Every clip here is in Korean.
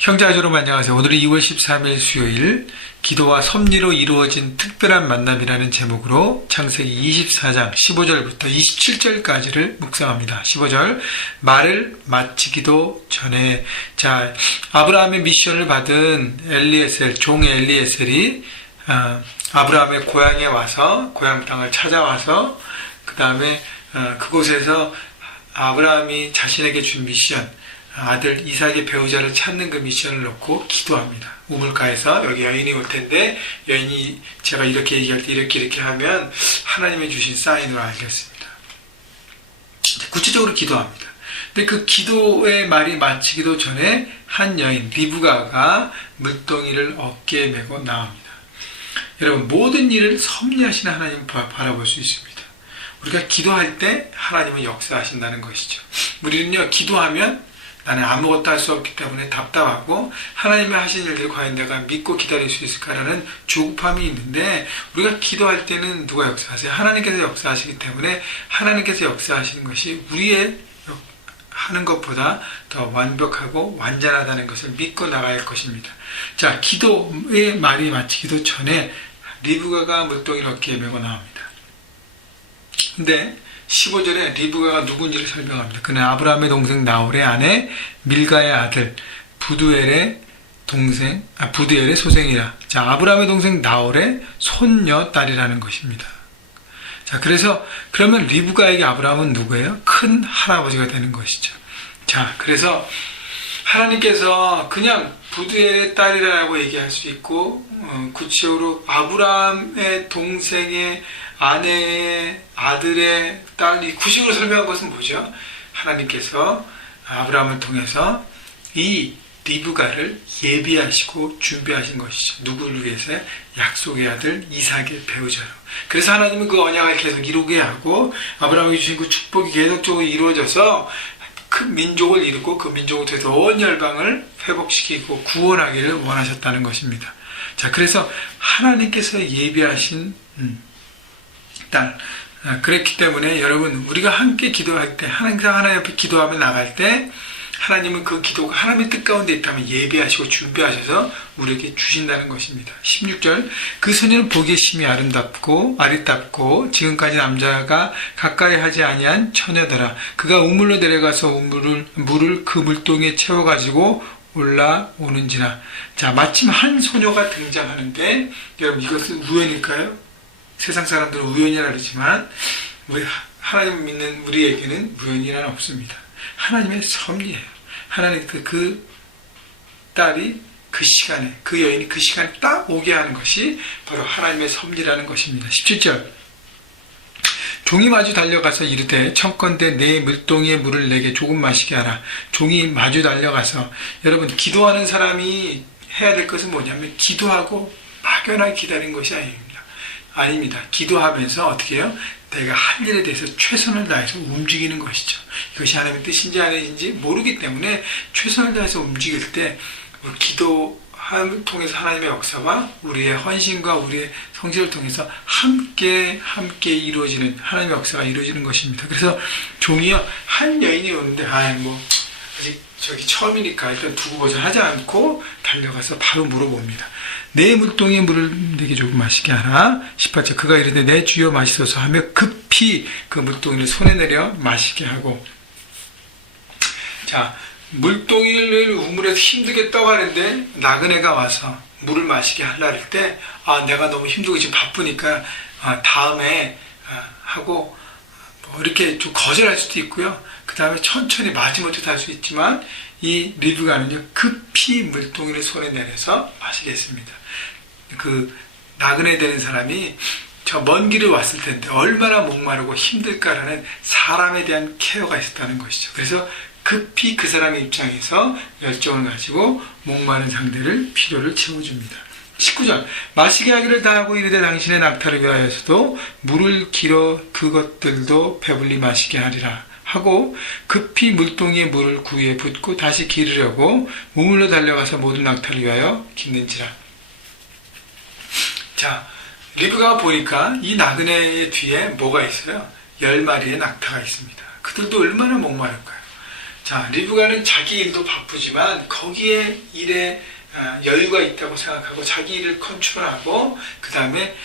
형제자매로 안녕하세요. 오늘은 2월 13일 수요일 기도와 섭리로 이루어진 특별한 만남이라는 제목으로 창세기 24장 15절부터 27절까지를 묵상합니다. 15절 말을 마치기도 전에 아브라함의 미션을 받은 엘리에셀, 종 엘리에셀이 아브라함의 고향에 와서 고향 땅을 찾아와서 그 다음에 그곳에서 아브라함이 자신에게 준 미션, 아들 이삭의 배우자를 찾는 그 미션을 놓고 기도합니다. 우물가에서 여기 여인이 올 텐데 여인이 제가 이렇게 얘기할 때 이렇게 하면 하나님이 주신 사인으로 알겠습니다. 구체적으로 기도합니다. 근데 그 기도의 말이 마치기도 전에 한 여인 리브가가 물동이를 어깨에 메고 나옵니다. 여러분, 모든 일을 섭리하시는 하나님을 바라볼 수 있습니다. 우리가 기도할 때 하나님은 역사하신다는 것이죠. 우리는요, 기도하면 나는 아무것도 할 수 없기 때문에 답답하고 하나님의 하신 일들 과연 내가 믿고 기다릴 수 있을까라는 조급함이 있는데, 우리가 기도할 때는 누가 역사하세요? 하나님께서 역사하시기 때문에 하나님께서 역사하시는 것이 우리의 하는 것보다 더 완벽하고 완전하다는 것을 믿고 나가야 할 것입니다. 자, 기도의 말이 마치기도 전에 리브가가 물동이를 어깨에 메고 나옵니다. 근데 15절에 리브가가 누군지를 설명합니다. 그는 아브라함의 동생 나홀의 아내 밀가의 아들 부두엘의 소생이라. 자, 아브라함의 동생 나홀의 손녀 딸이라는 것입니다. 자, 그러면 리브가에게 아브라함은 누구예요? 큰 할아버지가 되는 것이죠. 자, 그래서 하나님께서 그냥 부두엘의 딸이라고 얘기할 수 있고, 구체적으로 아브라함의 동생의 아내의 아들의 딸이 구식으로 설명한 것은 뭐죠? 하나님께서 아브라함을 통해서 이 리브가를 예비하시고 준비하신 것이죠. 누구를 위해서? 약속의 아들 이삭의 배우자로. 그래서 하나님은 그 언약을 계속 이루게 하고 아브라함에게 주신 그 축복이 계속적으로 이루어져서 큰 민족을 이루고 그 민족을 통해서 온 열방을 회복시키고 구원하기를 원하셨다는 것입니다. 자, 그래서 하나님께서 예비하신 딸. 그렇기 때문에 여러분, 우리가 함께 기도할 때, 항상 하나님 앞에 기도하며 나갈 때 하나님은 그 기도가 하나님의 뜻 가운데 있다면 예비하시고 준비하셔서 우리에게 주신다는 것입니다. 16절, 그 소녀는 보기에 심히 아리답고 지금까지 남자가 가까이 하지 아니한 처녀더라. 그가 우물로 내려가서 물을 그 물동이에 채워가지고 올라오는지라. 자, 마침 한 소녀가 등장하는데 여러분, 이것은 우연일까요? 세상 사람들은 우연이라 그러지만 우리 하나님을 믿는 우리에게는 우연이란 없습니다. 하나님의 섭리예요. 하나님께서 그 딸이 그 시간에, 그 여인이 그 시간에 딱 오게 하는 것이 바로 하나님의 섭리라는 것입니다. 17절, 종이 마주 달려가서 이르되 청컨대 내 물동이의 물을 내게 조금 마시게 하라. 종이 마주 달려가서, 여러분, 기도하는 사람이 해야 될 것은 뭐냐면 기도하고 막연하게 기다리는 것이 아닙니다. 기도하면서 어떻게 해요? 내가 할 일에 대해서 최선을 다해서 움직이는 것이죠. 이것이 하나님의 뜻인지 아닌지 모르기 때문에 최선을 다해서 움직일 때 기도함을 통해서 하나님의 역사와 우리의 헌신과 우리의 성실을 통해서 함께 이루어지는 하나님의 역사가 이루어지는 것입니다. 그래서 종이요, 한 여인이 오는데 아직 저기 처음이니까 일단 두고 보자 하지 않고 달려가서 바로 물어봅니다. 내 물동이의 물을 내게 조금 마시게 하라. 18절, 그가 이르되 내 주여 마시소서 하며 급히 그 물동이를 손에 내려 마시게 하고. 자, 물동이를 우물에서 힘들게 떠가는데 나그네가 와서 물을 마시게 하려고 할 때 내가 너무 힘들고 지금 바쁘니까 다음에 하고 이렇게 좀 거절할 수도 있고요. 그 다음에 천천히 마지못해 할 수 있지만 이 리브가는요, 급히 물동이를 손에 내려서 마시겠습니다. 그 나그네 되는 사람이 저 먼 길을 왔을 텐데 얼마나 목마르고 힘들까라는 사람에 대한 케어가 있었다는 것이죠. 그래서 급히 그 사람의 입장에서 열정을 가지고 목마른 상대를 필요를 채워줍니다. 19절, 마시게 하기를 다하고 이르되 당신의 낙타를 위하여서도 물을 길어 그것들도 배불리 마시게 하리라 하고 급히 물동이에 물을 구유에 붓고 다시 기르려고 우물로 달려가서 모든 낙타를 위하여 깃는지라. 자, 리브가가 보니까 이 나그네의 뒤에 뭐가 있어요? 10마리의 낙타가 있습니다. 그들도 얼마나 목마를까요? 자, 리브가는 자기 일도 바쁘지만 거기에 일에 여유가 있다고 생각하고 자기 일을 컨트롤하고 그 다음에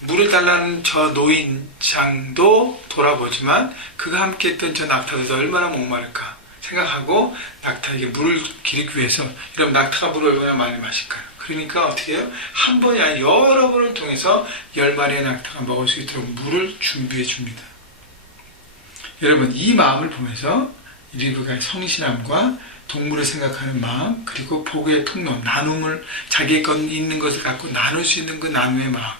물을 달라는 저 노인장도 돌아보지만 그가 함께 했던 저 낙타도 얼마나 목마를까 생각하고 낙타에게 물을 기르기 위해서, 이러면 낙타가 물을 얼마나 많이 마실까요? 그러니까 어떻게 해요? 한 번이 아니라 여러 번을 통해서 10마리의 낙타가 먹을 수 있도록 물을 준비해 줍니다. 여러분, 이 마음을 보면서 리브가의 성실함과 동물을 생각하는 마음, 그리고 복의 통로, 나눔을, 자기의 것 있는 것을 갖고 나눌 수 있는 그 나눔의 마음.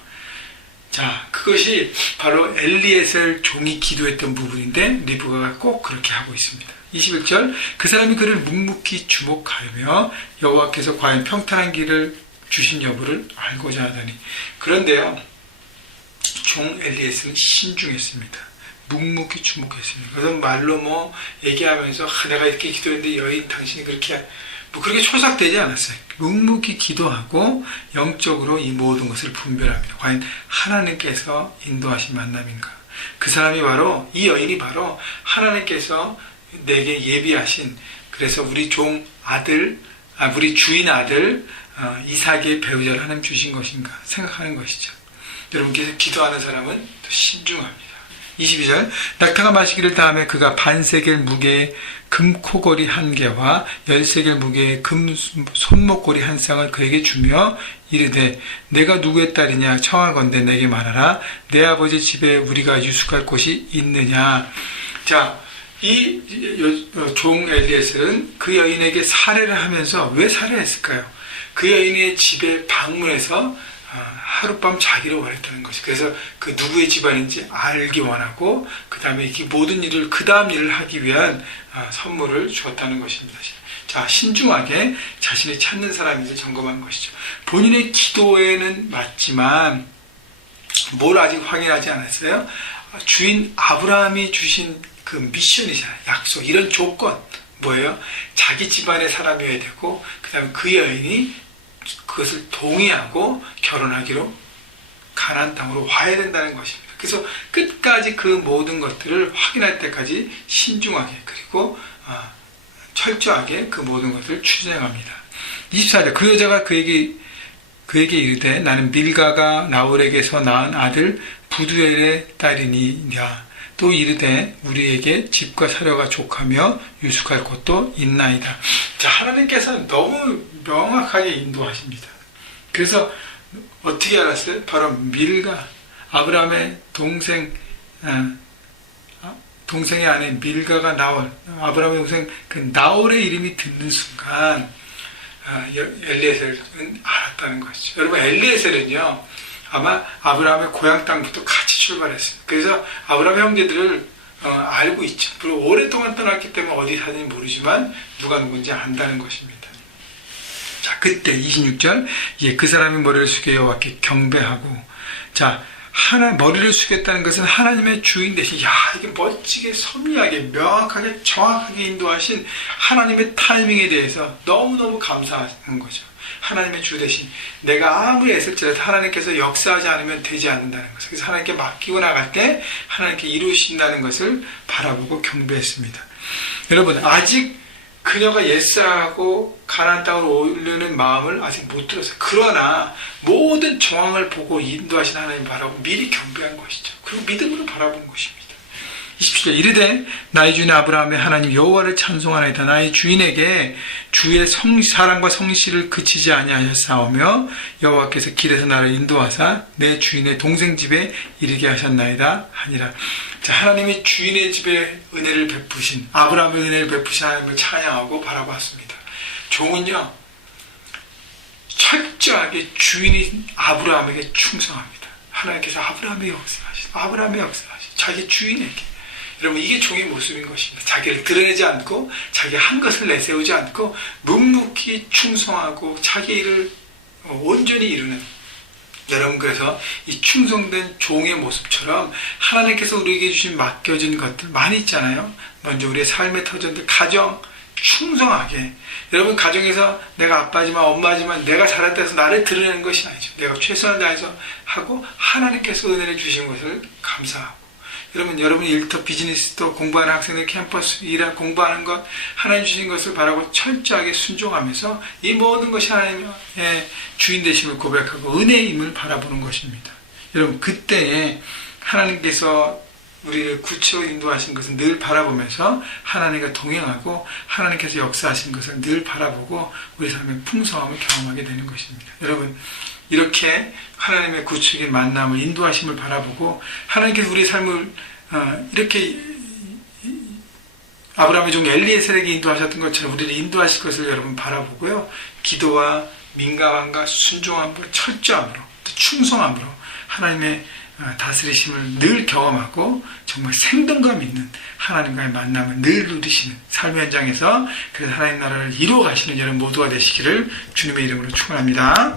자, 그것이 바로 엘리에셀 종이 기도했던 부분인데 리브가가 꼭 그렇게 하고 있습니다. 21절, 그 사람이 그를 묵묵히 주목하며 여호와께서 과연 평탄한 길을 주신 여부를 알고자 하더니. 그런데요, 종 엘리에셀은 신중했습니다. 묵묵히 주목했습니다. 그래서 말로 얘기하면서 내가 이렇게 기도했는데 여인 당신이 그렇게 그렇게 초삭되지 않았어요. 묵묵히 기도하고 영적으로 이 모든 것을 분별합니다. 과연 하나님께서 인도하신 만남인가? 그 사람이 바로, 이 여인이 바로 하나님께서 내게 예비하신, 그래서 우리 종 아들, 우리 주인 아들 이삭의 배우자를 하나님 주신 것인가 생각하는 것이죠. 여러분께서 기도하는 사람은 또 신중합니다. 22절, 낙타가 마시기를 다음에 그가 반세겔 무게의 금코걸이 1개와 10세겔 무게의 금 손목걸이 1쌍을 그에게 주며 이르되 내가 누구의 딸이냐 청하건대 내게 말하라. 내 아버지 집에 우리가 유숙할 곳이 있느냐. 자, 이 종 엘리에셀은 그 여인에게 살해를 하면서, 왜 살해했을까요? 그 여인의 집에 방문해서 하룻밤 자기를 원했다는 것이. 그래서 그 누구의 집안인지 알기 원하고 그 다음에 이 모든 일을, 그 다음 일을 하기 위한 선물을 주었다는 것입니다. 자, 신중하게 자신이 찾는 사람인지 점검한 것이죠. 본인의 기도에는 맞지만 뭘 아직 확인하지 않았어요? 주인 아브라함이 주신 그 미션이잖아요. 약속, 이런 조건 뭐예요? 자기 집안의 사람이어야 되고 그 다음에 그 여인이 그것을 동의하고 결혼하기로 가나안 땅으로 와야 된다는 것입니다. 그래서 끝까지 그 모든 것들을 확인할 때까지 신중하게, 그리고 철저하게 그 모든 것을 추진합니다. 24절, 그 여자가 그에게 이르되 나는 밀가가 나홀에게서 낳은 아들 부두엘의 딸이니냐. 또 이르되 우리에게 집과 사료가 족하며 유숙할 곳도 있나이다. 자, 하나님께서는 너무 명확하게 인도하십니다. 그래서 어떻게 알았어요? 바로 밀가, 아브라함의 동생의 아내 밀가가 나홀, 아브라함의 동생 그 나홀의 이름이 듣는 순간 엘리에셀은 알았다는 것이죠. 여러분, 엘리에셀은요 아마 아브라함의 고향 땅부터 같이 출발했습니다. 그래서 아브라함의 형제들을 알고 있죠. 그리고 오랫동안 떠났기 때문에 어디 사는지 모르지만 누가 누군지 안다는 것입니다. 자, 그때 26절, 그 사람이 머리를 숙여 여호와께 경배하고, 자, 머리를 숙였다는 것은 하나님의 주인 대신, 이게 멋지게 섭리하게 명확하게 정확하게 인도하신 하나님의 타이밍에 대해서 너무너무 감사하는 거죠. 하나님의 주 대신 내가 아무리 애쓸지라도 하나님께서 역사하지 않으면 되지 않는다는 것을, 그래서 하나님께 맡기고 나갈 때 하나님께 이루신다는 것을 바라보고 경배했습니다. 여러분, 아직 그녀가 옛사하고 가나안 땅으로 오려는 마음을 아직 못 들었어요. 그러나 모든 정황을 보고 인도하신 하나님 바라고 미리 경배한 것이죠. 그리고 믿음으로 바라본 것입니다. 27절, 이르되 나의 주인 아브라함의 하나님 여호와를 찬송하나이다. 나의 주인에게 주의 사랑과 성실을 그치지 아니하셨사오며 여호와께서 길에서 나를 인도하사 내 주인의 동생 집에 이르게 하셨나이다 하니라. 자, 하나님이 주인의 집에 은혜를 베푸신, 아브라함의 은혜를 베푸신 하나님을 찬양하고 바라봤습니다. 종은요 철저하게 주인인 아브라함에게 충성합니다. 하나님께서 아브라함의 역사하신 자기 주인에게. 여러분, 이게 종의 모습인 것입니다. 자기를 드러내지 않고 자기 한 것을 내세우지 않고 묵묵히 충성하고 자기 일을 온전히 이루는, 여러분, 그래서 이 충성된 종의 모습처럼 하나님께서 우리에게 주신 맡겨진 것들 많이 있잖아요. 먼저 우리의 삶의 터전들, 가정, 충성하게. 여러분, 가정에서 내가 아빠지만 엄마지만 내가 잘한다 해서 나를 드러내는 것이 아니죠. 내가 최선을 다해서 하고 하나님께서 은혜를 주신 것을 감사하고, 여러분, 여러분 일터 비즈니스도 공부하는 학생들 캠퍼스 일하는 공부하는 것, 하나님 주신 것을 바라고 철저하게 순종하면서 이 모든 것이 하나님의 주인 되심을 고백하고 은혜의 힘을 바라보는 것입니다. 여러분, 그때에 하나님께서 우리를 구체적으로 인도하신 것을 늘 바라보면서 하나님과 동행하고 하나님께서 역사하신 것을 늘 바라보고 우리 삶의 풍성함을 경험하게 되는 것입니다. 여러분, 이렇게 하나님의 구체적인 만남을 인도하심을 바라보고 하나님께서 우리 삶을 이렇게 아브라함의 종 엘리에셀에게 인도하셨던 것처럼 우리를 인도하실 것을 여러분 바라보고요. 기도와 민감함과 순종함과 철저함으로 또 충성함으로 하나님의 다스리심을 늘 경험하고 정말 생동감 있는 하나님과의 만남을 늘 누리시는 삶의 현장에서 그래서 하나님 나라를 이루어 가시는 여러분 모두가 되시기를 주님의 이름으로 축원합니다.